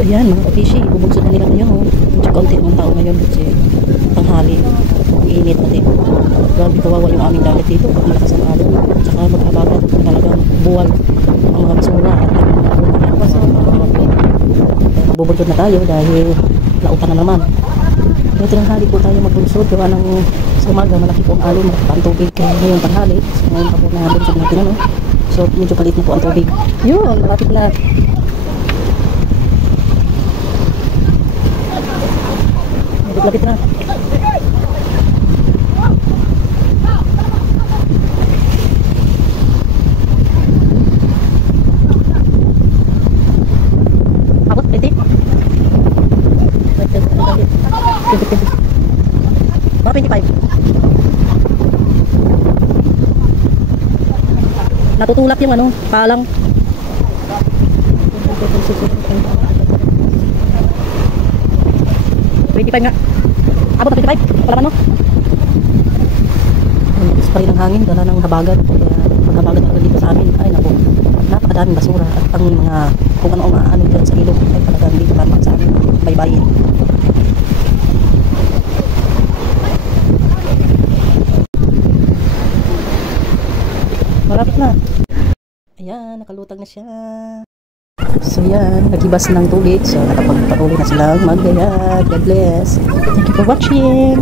So yan mga kapishi, bubunsod na nila ngayon. Medyo kaunti naman tao ngayon kasi tanghali. Init na din. Grabe kawawa yung aming dagat dito pag malakas ang alon. Tsaka magkabagat talagang buwal ang mga basura at ang mga alon. Magbubunsod na tayo dahil lautan na naman. Ngayon tinanghali po tayo magbunsod. Gawa ng sa umaga malaki po ang alon, malaki pa ang tubig. Kaya ngayon tanghali, so ngayon pa po na bunsod natin ano. So medyo palit na po ang tubig. Yun, malapit na. Lapit na. Abot, pwede. Mga 25. Natutulak yung ano, palang. nga. Abot na 25. Wala ano? Spray ng hangin, dala ng habagat. Kaya maghabagat ako dito sa amin. Ay naku, napakadaming basura. At ang mga kung ano ang ano dyan sa ilog ay talagang dito lamang sa amin. Baybayin. Malapit na. Ayan, nakalutang na siya. So yan, nagibas ng tubig. So nakapagpatuloy na silang maggayat. God bless. Thank you for watching.